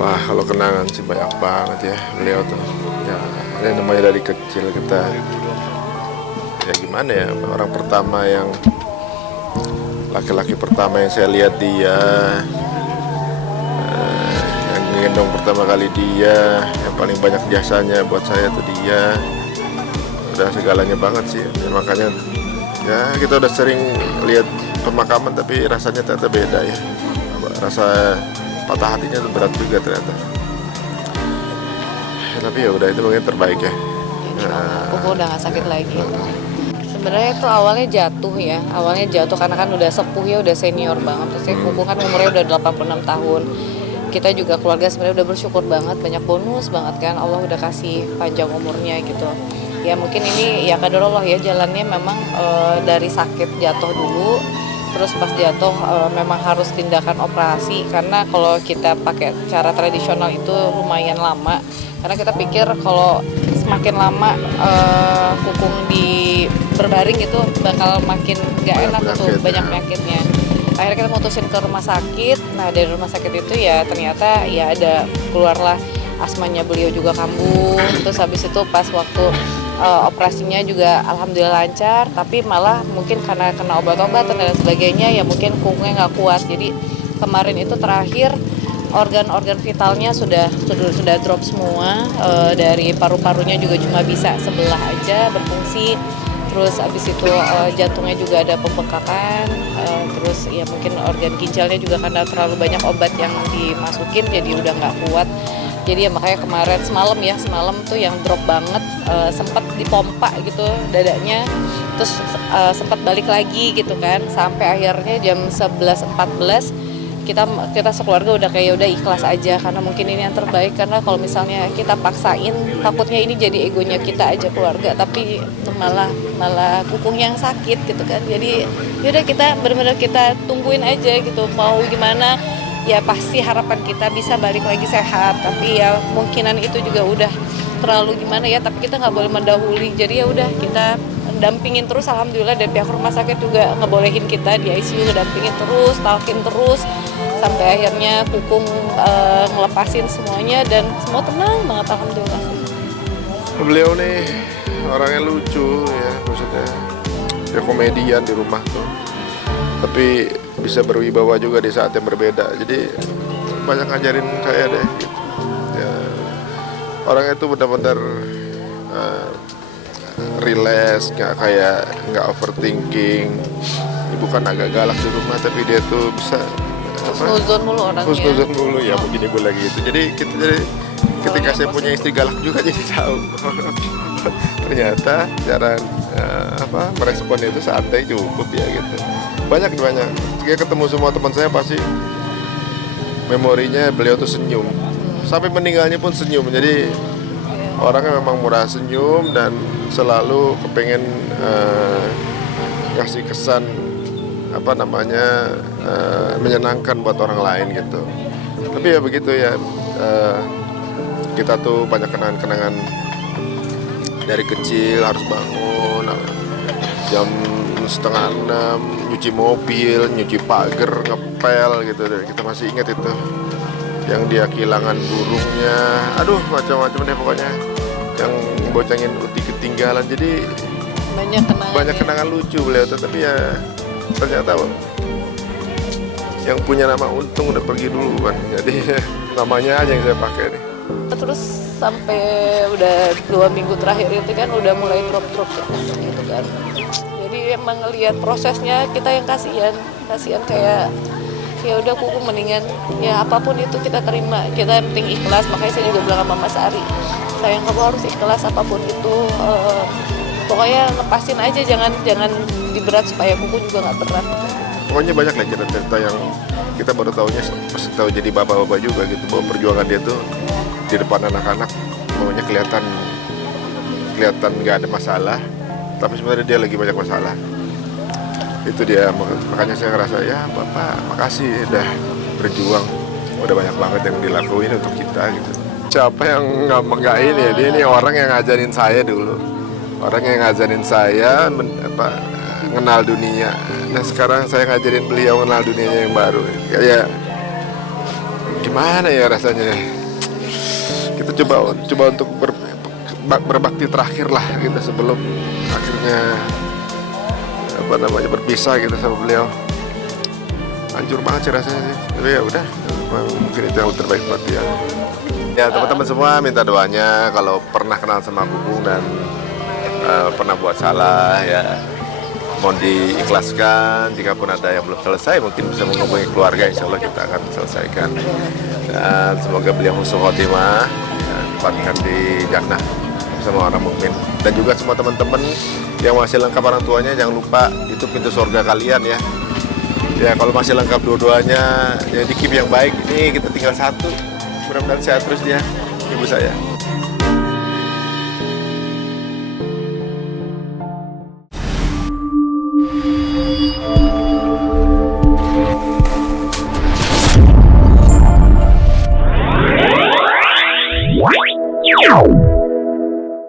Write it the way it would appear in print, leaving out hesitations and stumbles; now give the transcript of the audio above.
Wah, kalau kenangan sih banyak banget ya beliau tuh. Ya, ini namanya dari kecil kita. Ya gimana ya, orang pertama yang laki-laki pertama yang saya lihat dia, yang gendong pertama kali dia, yang paling banyak jasanya buat saya tuh dia. Udah segalanya banget sih. Ya, makanya ya kita udah sering lihat pemakaman tapi rasanya ternyata beda ya. Rasa patah hatinya tuh berat juga ternyata. Ya, tapi ya udah itu mungkin terbaik ya. Kuku udah gak sakit lagi. Sebenarnya itu awalnya jatuh ya. Awalnya jatuh karena kan udah sepuh ya, udah senior banget. Terus Kuku kan umurnya udah 86 tahun. Kita juga keluarga sebenarnya udah bersyukur banget, banyak bonus banget kan. Allah udah kasih panjang umurnya gitu. Ya mungkin ini ya qadarullah ya, jalannya memang dari sakit jatuh dulu. Terus pas jatuh memang harus tindakan operasi, karena kalau kita pakai cara tradisional itu lumayan lama. Karena kita pikir kalau semakin lama kukung di berbaring itu bakal makin gak enak tuh, banyak penyakitnya. Akhirnya kita mutusin ke rumah sakit. Nah dari rumah sakit itu ya ternyata ya ada keluarlah asmanya beliau juga kambuh. Terus habis itu pas waktu operasinya juga alhamdulillah lancar, tapi malah mungkin karena kena obat-obatan dan sebagainya ya mungkin kukungnya nggak kuat. Jadi kemarin itu terakhir organ-organ vitalnya sudah drop semua, dari paru-parunya juga cuma bisa sebelah aja berfungsi. Terus abis itu jantungnya juga ada pembengkakan, terus ya mungkin organ ginjalnya juga karena terlalu banyak obat yang dimasukin jadi udah nggak kuat. Jadi ya makanya kemarin semalam tuh yang drop banget, sempat dipompa gitu dadanya, terus sempat balik lagi gitu kan, sampai akhirnya jam 11.14 kita sekeluarga udah kayak udah ikhlas aja karena mungkin ini yang terbaik. Karena kalau misalnya kita paksain takutnya ini jadi egonya kita aja keluarga, tapi malah kukung yang sakit gitu kan. Jadi yaudah kita benar-benar kita tungguin aja gitu, mau gimana ya pasti harapan kita bisa balik lagi sehat, tapi ya kemungkinan itu juga udah terlalu gimana ya, tapi kita nggak boleh mendahului. Jadi ya udah kita dampingin terus, alhamdulillah dari pihak rumah sakit juga ngebolehin kita di ICU, ngedampingin terus, talkin terus sampai akhirnya kukung ngelepasin semuanya dan semua tenang banget, alhamdulillah. Beliau nih orangnya lucu ya, maksudnya ya komedian di rumah tuh, tapi bisa berwibawa juga di saat yang berbeda. Jadi banyak ngajarin saya deh gitu. Ya, orangnya tuh benar-benar relax, nggak overthinking. Bukan agak galak di rumah, tapi dia tuh bisa Husnuzon mulu orangnya. Husnuzon mulu ya, mungkin ibu lagi itu. Jadi ketika saya punya istri galak juga jadi tahu. Ternyata cara meresponnya itu santai cukup ya gitu. Banyak. Jika ketemu semua teman saya pasti memorinya beliau tuh senyum. Sampai meninggalnya pun senyum. Jadi orangnya memang murah senyum dan selalu kepengen ngasih kesan menyenangkan buat orang lain gitu. Tapi ya begitu ya, kita tuh banyak kenangan-kenangan dari kecil, harus bangun jam 5:30 nyuci mobil, nyuci pagar, ngepel gitu deh. Kita masih ingat itu, yang dia kehilangan burungnya, aduh macam-macam deh pokoknya, yang bocengin Uti ketinggalan. Jadi banyak kenangan lucu beliau tuh. Tapi ya ternyata yang punya nama Untung udah pergi duluan, jadi namanya aja yang saya pakai nih. Terus sampai udah 2 minggu terakhir itu kan udah mulai drop gitu kan. Jadi emang ngelihat prosesnya kita yang kasihan kayak ya udah kukung mendingan ya apapun itu kita terima, kita yang penting ikhlas. Makanya saya juga bilang sama Mas Ari, sayang kamu harus ikhlas apapun itu, pokoknya lepasin aja, jangan diberat supaya kukung juga nggak berat. Pokoknya banyak lah cerita yang kita baru tahunya pas tahu jadi bapak-bapak juga gitu, bahwa perjuangan dia tuh di depan anak-anak pokoknya kelihatan nggak ada masalah, tapi sebenarnya dia lagi banyak masalah. Itu dia, makanya saya ngerasa ya bapak makasih udah berjuang, udah banyak banget yang dilakuin untuk kita gitu. Siapa yang nggak ini ya, dia ini orang yang ngajarin saya dulu, orang yang ngajarin saya kenal dunia. Nah sekarang saya ngajarin beliau kenal dunianya yang baru. Kayak gimana ya rasanya. Kita coba untuk berbakti terakhir lah gitu sebelum akhirnya berpisah gitu sama beliau. Hancur banget sih rasanya sih. Tapi ya udah, mungkin itu yang terbaik buat dia. Ya teman-teman semua minta doanya kalau pernah kenal sama Gugum dan pernah buat salah ya, mohon diikhlaskan. Jika pun ada yang belum selesai mungkin bisa menghubungi keluarga, insya Allah kita akan selesaikan. Dan semoga beliau husnul khotimah, tempatkan di jannah sama orang mukmin. Dan juga semua teman-teman yang masih lengkap orang tuanya, jangan lupa itu pintu surga kalian ya. Ya kalau masih lengkap dua-duanya, ya di keep yang baik. Ini kita tinggal satu, mudah-mudahan sehat terus dia, ibu saya.